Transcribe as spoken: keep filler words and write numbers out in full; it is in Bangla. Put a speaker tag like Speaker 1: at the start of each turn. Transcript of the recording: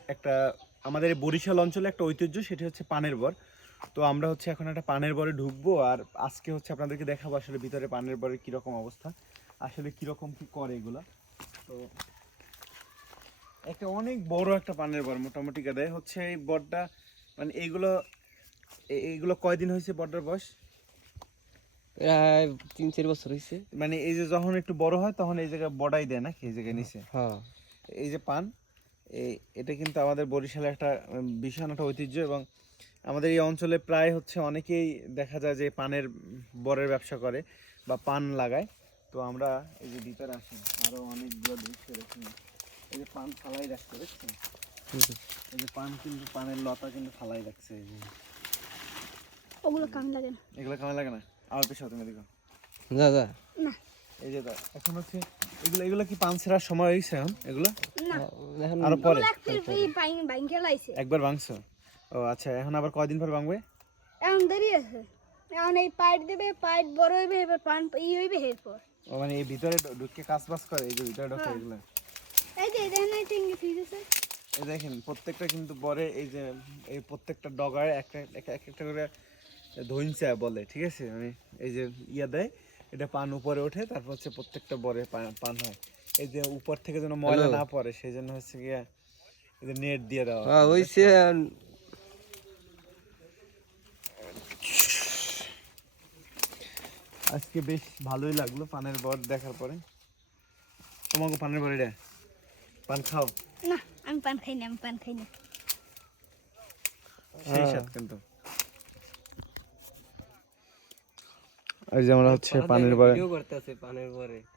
Speaker 1: একটা আমাদের বরিশাল অঞ্চলে একটা ঐতিহ্য, সেটা হচ্ছে পানের বর। তো আমরা হচ্ছে এখন একটা পানের বরে ঢুকবো, আর আজকে হচ্ছে আপনাদেরকে দেখাবো আসলে ভিতরে পানের বরের কীরকম অবস্থা, আসলে কীরকম কী করে এগুলো। তো একটা অনেক বড় একটা পানের বর, মোটামুটি গাদায় হচ্ছে এই বরটা, মানে এইগুলো এইগুলো কয়দিন হয়েছে বরটার বয়স?
Speaker 2: প্রায় তিন চার বছর হয়েছে।
Speaker 1: মানে এই যে যখন একটু বড় হয় তখন এই জায়গায় বড়াই দেয় না, এই জায়গায় নিচে।
Speaker 2: হ্যাঁ,
Speaker 1: এই যে পান, এই এটা কিন্তু আমাদের বরিশালের একটা ভীষণ একটা ঐতিহ্য, এবং আমাদের এই অঞ্চলে প্রায় হচ্ছে অনেকেই দেখা যায় যে পানের বরের ব্যবসা করে বা পান লাগায়। তো আমরা এই যে ভিতরে আসি, আরো অনেকগুলো দৃশ্য দেখি। এই যে পান ফালাই রাখছে, দেখছেন? এই যে পান কিন্তু, পানের লতা কিন্তু ফালাই রাখছে। এই যে
Speaker 3: ওগুলো কামে লাগে না।
Speaker 1: এগুলো কামে লাগে না। আমার পেছনে তুমি দেখো,
Speaker 2: যা যা
Speaker 3: না
Speaker 1: এই যে দেখ, এখন হচ্ছে এগুলো এগুলো কি পান ছেঁড়ার সময় হয়েছে এখন এগুলো?
Speaker 3: না
Speaker 2: এখন
Speaker 1: আরো পরে
Speaker 3: ওগুলো একটু এই বাইং বাইং খেলাইছে।
Speaker 1: একবার ভাঙছো? ও আচ্ছা, এখন আবার কয়দিন পর ভাঙবে?
Speaker 3: এখন দেরি আছে, এখন এই পাইট দেবে, পাইট বড় হইবে, এবার পান ই হইবে এরপর।
Speaker 1: ও মানে এই ভিতরে ঢুকে কাজ বাজ করে, এই যে ভিতরে ঢোকে
Speaker 3: হ্যাঁ।
Speaker 1: এগুলো।
Speaker 3: এই যে দেখেন এই টিঙ্গি ঠিক আছে।
Speaker 1: এই দেখেন প্রত্যেকটা কিন্তু বরে, এই যে এই প্রত্যেকটা ডগায় একটা এক এক একটা করে ধইনচা বলে, ঠিক আছে? মানে এই যে ইয়া দেয়, এটা পান উপরে ওঠে, তারপর হচ্ছে প্রত্যেকটা বরে পা- পান হয়। এই যে উপর থেকে যেন ময়লা
Speaker 2: Hello?
Speaker 1: না পড়ে সেই জন্য হচ্ছে গিয়া এই যে নেট দিয়ে দেওয়া।
Speaker 2: হ্যাঁ হয়েছে।
Speaker 1: আজকে বেশ ভালোই লাগলো পানের বর দেখার পরে। তোমাকে পানের বর এটা পান খাও?
Speaker 3: না আমি পান খাই না, আমি পান খাই না।
Speaker 1: সেই সাথ কিন্তু এই যে আমরা হচ্ছে পানের বরে
Speaker 2: ভিডিও করতেছে পানের পরে।